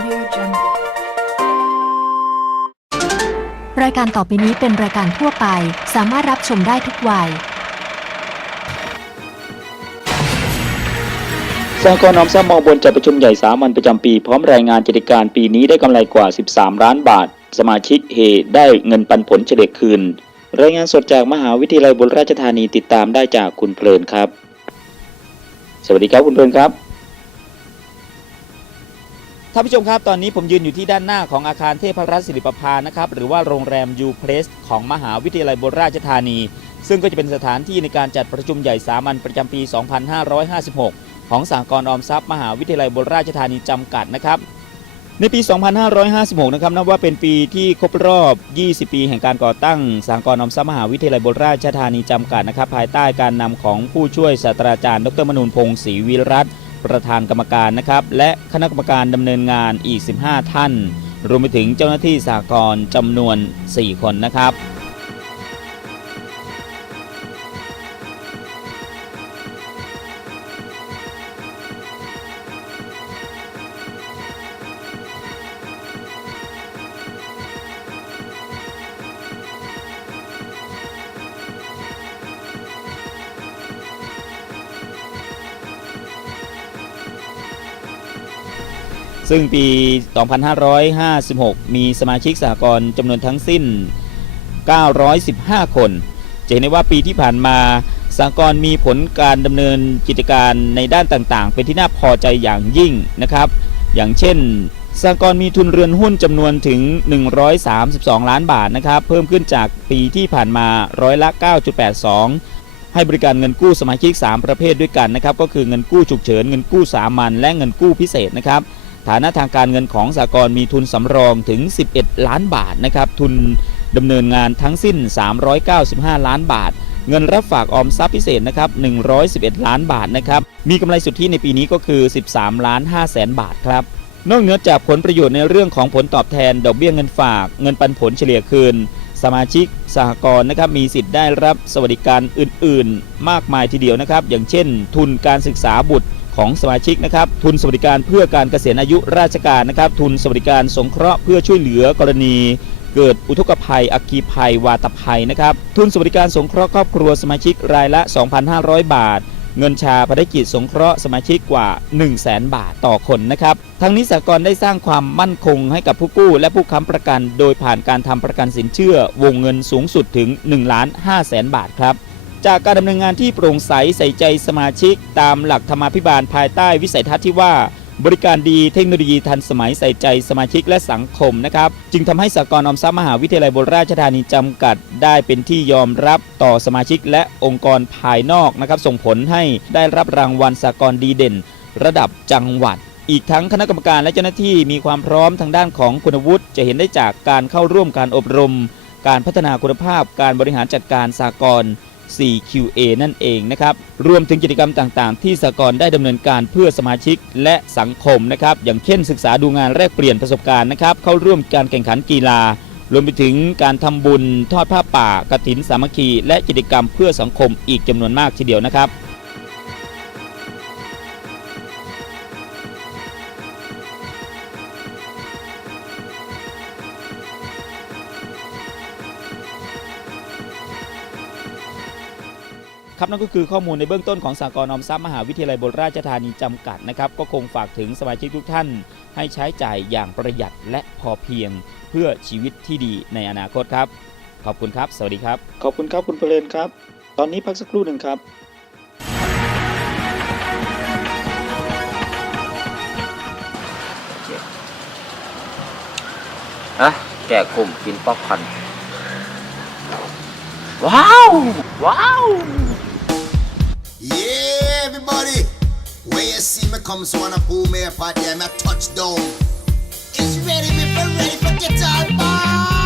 Audio Jungle. รายการต่อไปนี้เป็นรายการทั่วไป สามารถรับชมได้ทุกวัย สหกรณ์ออมทรัพย์มองบนจัดประชุมใหญ่สามัญประจำปี พร้อมรายงานกิจการปีนี้ได้กำไรกว่า 13 ล้านบาท สมาชิกเฮได้เงินปันผลเฉลี่ยคืน รายงานสดจากมหาวิทยาลัยบุรราชธานีติดตามได้จากคุณเพลินครับ สวัสดีครับคุณเพลินครับ ท่านผู้ชมครับตอนนี้ผมยืนอยู่ที่ด้านหน้าของอาคารเทพรัตน์ศิริปภานะครับหรือว่าโรงแรมยูเพลสของมหาวิทยาลัยบุรราชธานี ซึ่งก็จะเป็นสถานที่ในการจัดประชุมใหญ่สามัญประจำปี 2556 ของสหกรณ์ออมทรัพย์มหาวิทยาลัยบุรราชธานีจำกัดนะครับ ในปี 2556 นะครับนับว่าเป็นปีที่ครบรอบ 20 ปีแห่งการก่อตั้งสหกรณ์ออมทรัพย์มหาวิทยาลัยบุรราชธานีจำกัดนะครับภายใต้การนำของผู้ช่วยศาสตราจารย์ ดรมนูนพงศ์ศรีวิรัตน์ ประธานกรรมการนะครับ และคณะกรรมการดำเนินงานอีก 15 ท่าน รวมไปถึงเจ้าหน้าที่สากลจำนวน 4 คนนะครับ ซึ่งปี 2556 มีสมาชิกสหกรณ์จำนวนทั้งสิ้น 915 คน จะเห็นได้ว่าปีที่ผ่านมาสหกรณ์มีผลการดำเนินกิจการในด้านต่างๆ เป็นที่น่าพอใจอย่างยิ่งนะครับ อย่างเช่นสหกรณ์มีทุนเรือนหุ้นจำนวนถึง 132 ล้านบาทนะครับ เพิ่มขึ้นจากปีที่ผ่านมาร้อยละ 9.82 ให้บริการเงินกู้สมาชิก 3 ประเภทด้วยกันนะครับ ก็คือเงินกู้ฉุกเฉิน เงินกู้สามัญ และเงินกู้พิเศษนะครับ ฐานะทางการเงินของสากลมีทุนสำรองถึง 11 ล้านบาทนะครับทุนดำเนินงานทั้งสิ้น 395 ล้านบาท เงินรับฝากออมทรัพย์พิเศษนะครับ111 ล้านบาทนะครับมีกำไรสุทธิในปีนี้ก็คือ 13 ล้าน5แสนบาทครับนอกเหนือจากผลประโยชน์ในเรื่องของผลตอบแทนดอกเบี้ยเงินฝาก เงินปันผลเฉลี่ยคืน สมาชิกสหกรณ์นะครับมีสิทธิ์ได้รับสวัสดิการอื่น ๆ มากมายทีเดียวนะครับ อย่างเช่น ทุนการศึกษาบุตรของสมาชิกนะครับ ทุนสวัสดิการเพื่อการเกษียณอายุราชการนะครับ ทุนสวัสดิการสงเคราะห์เพื่อช่วยเหลือกรณีเกิดอุทกภัย อัคคีภัย วาตภัยนะครับ ทุนสวัสดิการสงเคราะห์ครอบครัวสมาชิกรายละ 2,500 บาท เงินชาภารกิจสงเคราะห์สมาชิกกว่า 1 0 0 0 0แบาทต่อคนนะครับ ทั้งนี้สหกรณ์ได้สร้างความมั่นคงให้กับผู้กู้และผู้ค้ำประกัน โดยผ่านการทำประกันสินเชื่อวงเงินสูงสุดถึง1ล้าน5แสนบาทครับ จากการดำเนินงานที่โปร่งใสใส่ใจสมาชิก ตามหลักธรรมาภิบาลภายใต้วิสัยทัศน์ที่ว่า บริการดีเทคโนโลยีทันสมัยใส่ใจสมาชิกและสังคมนะครับ จึงทำให้สกลอมทรัพย์มหาวิทยาลัยบนราชธานีจำกัด ได้เป็นที่ยอมรับต่อสมาชิกและองค์กรภายนอกนะครับ ส่งผลให้ได้รับรางวัลสกลดีเด่น ระดับจังหวัด อีกทั้งคณะกรรมการและเจ้าหน้าที่มีความพร้อมทางด้านของคุณวุฒิจะเห็นได้จากการเข้าร่วมการอบรม การพัฒนาคุณภาพ การบริหารจัดการสากล CQA นั่นเองนะครับ รวมถึงกิจกรรมต่างๆ ที่สกรได้ดำเนินการเพื่อสมาชิกและสังคมนะครับ อย่างเช่นศึกษาดูงานแลกเปลี่ยนประสบการณ์นะครับ เข้าร่วมการแข่งขันกีฬา รวมไปถึงการทำบุญทอดผ้าป่ากระถินสามัคคี และกิจกรรมเพื่อสังคมอีกจำนวนมากทีเดียวนะครับ ก็คือข้อมูลในเบื้องต้นของสากลออมทรัพย์มหาวิทยาลัยบรราชธานีจำกัดนะครับก็คงฝากถึงสมาชิกทุกท่าน ให้ใช้จ่ายอย่างประหยัดและพอเพียงเพื่อชีวิตที่ดีในอนาคตครับ ขอบคุณครับ สวัสดีครับ ขอบคุณครับคุณเพลินครับ ตอนนี้พักสักครู่หนึ่งครับอะแก่กลุ่มกินป๊อปคอร์นว้าว ว้าว When you see me come, so wanna pull me apart, yeah, me touchdown. It's ready, me for ready for guitar band.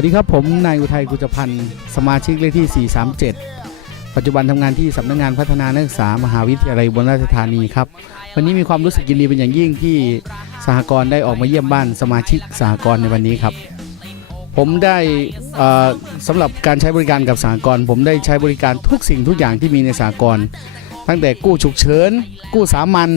วัสดีครับผมนายอุทัยกุจพันธ์สมาชิกเลขที่ 437 ปัจจุบันทำงานที่สำนักงานพัฒนานักศึกษามหาวิทยาลัยบลราชธานีครับ วันนี้มีความรู้สึกยินดีเป็นอย่างยิ่งที่สหกรณ์ได้ออกมาเยี่ยมบ้านสมาชิกสหกรณ์ในวันนี้ครับ ผมได้สำหรับการใช้บริการกับสหกรณ์ผมได้ใช้บริการทุกสิ่งทุกอย่างที่มีในสหกรณ์ตั้งแต่กู้ฉุกเฉิน กู้สามัญ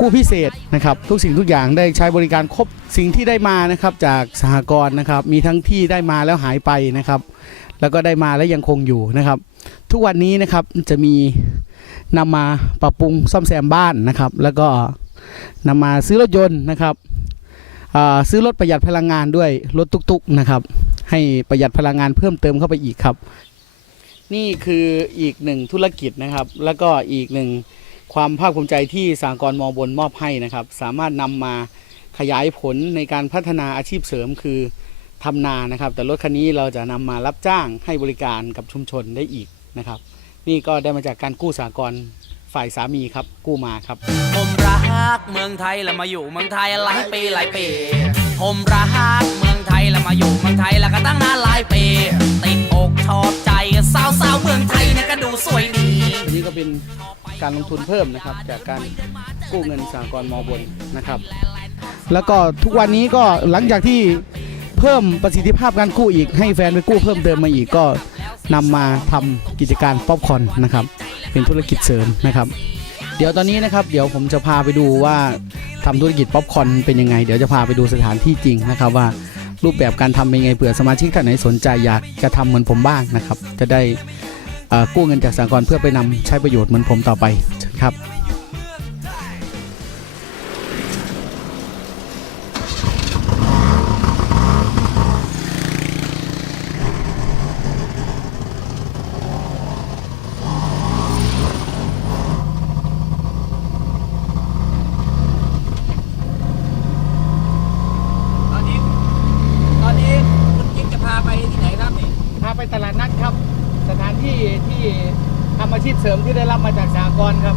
กู้พิเศษนะครับทุกสิ่งทุกอย่างได้ใช้บริการครบสิ่งที่ได้มานะครับจากสหกรณ์นะครับมีทั้งที่ได้มาแล้วหายไปนะครับ แล้วก็ได้มาแล้วยังคงอยู่นะครับ ทุกวันนี้นะครับจะมีนำมาปรับปรุงซ่อมแซมบ้านนะครับ แล้วก็นำมาซื้อรถยนต์นะครับซื้อรถประหยัดพลังงานด้วยรถตุกๆนะครับ ให้ประหยัดพลังงานเพิ่มเติมเข้าไปอีกครับ นี่คืออีกหนึ่งธุรกิจนะครับ แล้วก็อีกหนึ่ง ความภาคภูมิใจที่สากรมอบนมอบให้นะครับ สามารถนำมาขยายผลในการพัฒนาอาชีพเสริมคือทำนานะครับ แต่รถคันนี้เราจะนำมารับจ้างให้บริการกับชุมชนได้อีกนะครับ นี่ก็ได้มาจากการกู้สากรฝ่ายสามีครับกู้มาครับ ผมรักเมืองไทยแล้วมาอยู่เมืองไทยหลายปีหลายปี ผมรักเมืองไทยแล้วมาอยู่เมืองไทยแล้วก็ตั้งนานหลายปีติดอกชอบใจ สาวสาวเมืองไทยเนี่ยก็ดูสวยดีอันนี้ก็เป็นการลงทุนเพิ่มนะครับ จากการกู้เงินสากรณ์มอบนนะครับ แล้วก็ทุกวันนี้ก็หลังจากที่เพิ่มประสิทธิภาพการกู้อีก ให้แฟนไปกู้เพิ่มเติมมาอีกก็นำมาทำกิจการป๊อปคอนนะครับ เป็นธุรกิจเสริมนะครับ เดี๋ยวตอนนี้นะครับ เดี๋ยวผมจะพาไปดูว่าทำธุรกิจป๊อปคอนเป็นยังไง เดี๋ยวจะพาไปดูสถานที่จริงนะครับว่า รูปแบบการทำเป็นไงเผื่อสมาชิกท่านไหนสนใจอยากจะทำเหมือนผมบ้างนะครับ จะได้กู้เงินจากสหกรณ์เพื่อไปนำใช้ประโยชน์เหมือนผมต่อไปครับ ตอนนี้ตอนนี้คุณกิ๊กจะพาไปที่ไหนครับนี่ พา ไปตลาดนัดครับ สถานที่ที่ทำอาชีพเสริมที่ได้รับมาจากสหกรณ์ครับ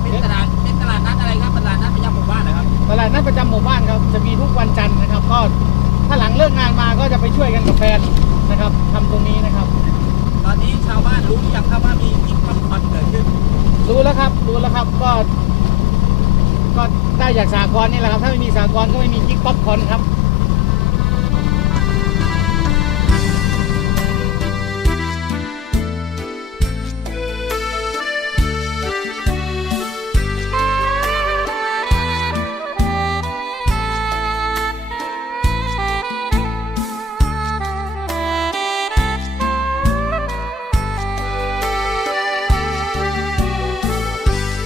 เป็นตลาดเป็นตลาดนัดอะไรครับตลาดนัดประจำหมู่บ้านนะครับตลาดนัดประจำหมู่บ้านครับ จะมีทุกวันจันทร์นะครับ ก็ถ้าหลังเลิกงานมาก็จะไปช่วยกันกับแฟนนะครับทำตรงนี้นะครับ ตอนนี้ชาวบ้านรู้หรือยังครับว่ามีกิ๊กป๊อปคอร์นเกิดขึ้นรู้แล้วครับรู้แล้วครับก็ ก็ได้จากสหกรณ์นี่แหละครับ ถ้าไม่มีสหกรณ์ก็ไม่มีกิ๊กป๊อปคอร์นครับ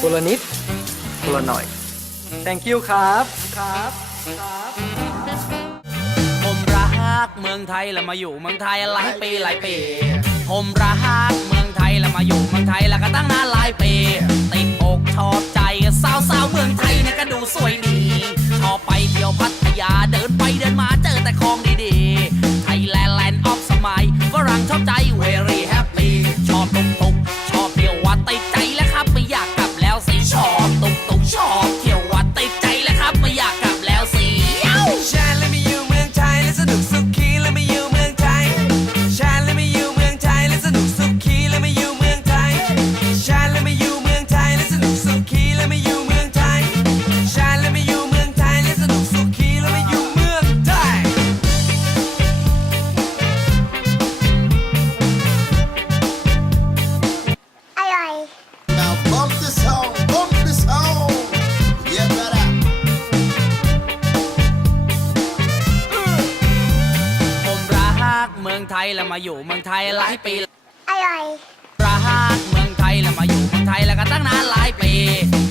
คนละนิดคนละหน่อย thank you ครับครับผมรักเมืองไทยแล้วมาอยู่เมืองไทยหลายปีหลายปี ผมรักเมืองไทยแล้วมาอยู่เมืองไทยแล้วก็ตั้งนานหลายปี ติดอกชอบใจสาวสาวๆเมืองไทยเนี่ยก็ดูสวยดี ชอบไปเที่ยวพัทยาเดินไปเดินมาเจอแต่ของ องไทยแล้วมาอยู่เมืองไทยหลายปีรักเมืองไทยแล้วมาอยู่เมืองไทยแล้วก็ตั้งนานหลายปี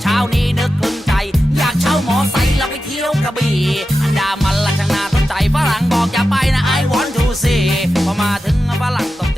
เช้านี้นึกพึงใจ อยากเช่าหมอไซค์แล้วไปเที่ยวกระบี่อันดามันละช่างน่าสนใจฝรั่งบอกอย่าไปนะ I want to see พอมาถึงฝรั่งตก